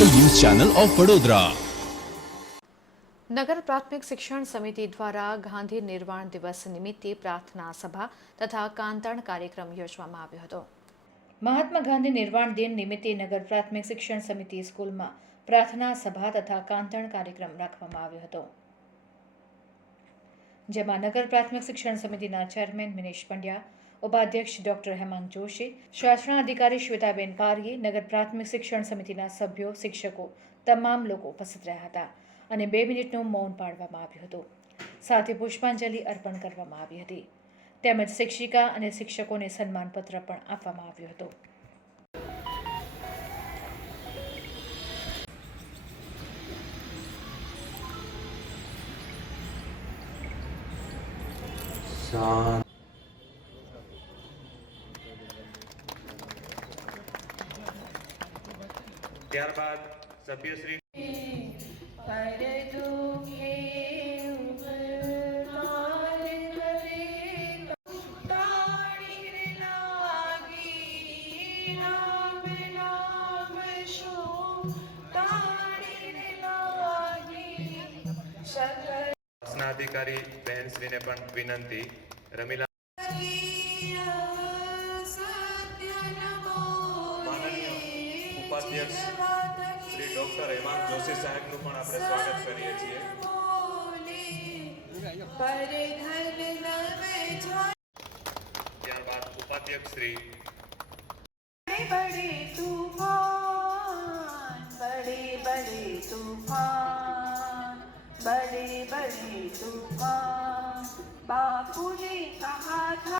Channel of Vadodara. નગર પ્રાથમિક શિક્ષણ સમિતિ દ્વારા ગાંધી નિર્વાણ દિવસ નિમિત્તે પ્રાર્થના સભા તથા કાંતણ કાર્યક્રમ યોજવામાં આવ્યો હતો. મહાત્મા ગાંધી નિર્વાણ દિન નિમિત્તે નગર પ્રાથમિક શિક્ષણ સમિતિ સ્કૂલમાં પ્રાર્થના સભા તથા કાંતણ કાર્યક્રમ રાખવામાં આવ્યો હતો. જેમાં નગર પ્રાથમિક શિક્ષણ સમિતિના ચેરમેન મિનેશ પંડ્યા ઉપાધ્યક્ષ ડોક્ટર હેમાંગ જોશી શાસનાધિકારી શ્વેતાબેન પારગી નગર પ્રાથમિક શિક્ષણ સમિતિના સભ્યો, શિક્ષકો, તમામ લોકો ઉપસ્થિત રહ્યા હતા અને બે મિનિટનું મૌન પાડવામાં આવ્યું હતું. સાથે પુષ્પાંજલિ અર્પણ કરવામાં આવી હતી. તેમજ શિક્ષિકા અને શિક્ષકોને સન્માનપત્ર પણ આપવામાં આવ્યું હતું. શાંત ત્યારબાદ સભ્યશ્રી શાસનાધિકારી બહેનશ્રીને પણ વિનંતી. રમીલા અધ્યક્ષ શ્રી ડોક્ટર હેમાંગ જોશી સાહેબનું પણ આપણે સ્વાગત કરીએ છીએ. ત્યારબાદ ઉપાધ્યક્ષ શ્રી બડે તૂફાન બડે બડે તૂફાન બડે બડે તૂફાન બાપુને કહા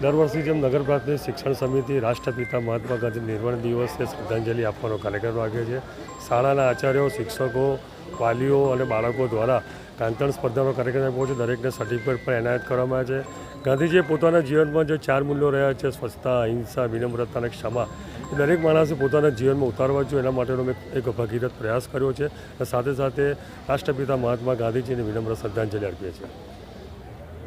દર વર્ષની જેમ નગર પ્રાથમિક શિક્ષણ સમિતિ, રાષ્ટ્રપિતા મહાત્મા ગાંધી નિર્વાણ દિવસે શ્રદ્ધાંજલિ આપવાનો કાર્યક્રમ રાખે છે. શાળાના આચાર્યો, શિક્ષકો, વાલીઓ અને બાળકો દ્વારા કાંતણ સ્પર્ધાનો કાર્યક્રમ આપ્યો છે દરેકને સર્ટિફિકેટ પણ એનાયત કરવામાં આવે છે. ગાંધીજીએ પોતાના જીવનમાં જે ચાર મૂલ્યો રહ્યા છે, સ્વચ્છતા, અહિંસા, વિનમ્રતા અને ક્ષમા, એ દરેક માણસે પોતાના જીવનમાં ઉતારવા જોઈએ. એના માટેનો મેં એક ભગીરથ પ્રયાસ કર્યો છે. અને સાથે સાથે રાષ્ટ્રપિતા મહાત્મા ગાંધીજીને વિનમ્ર શ્રદ્ધાંજલિ અર્પીએ છીએ.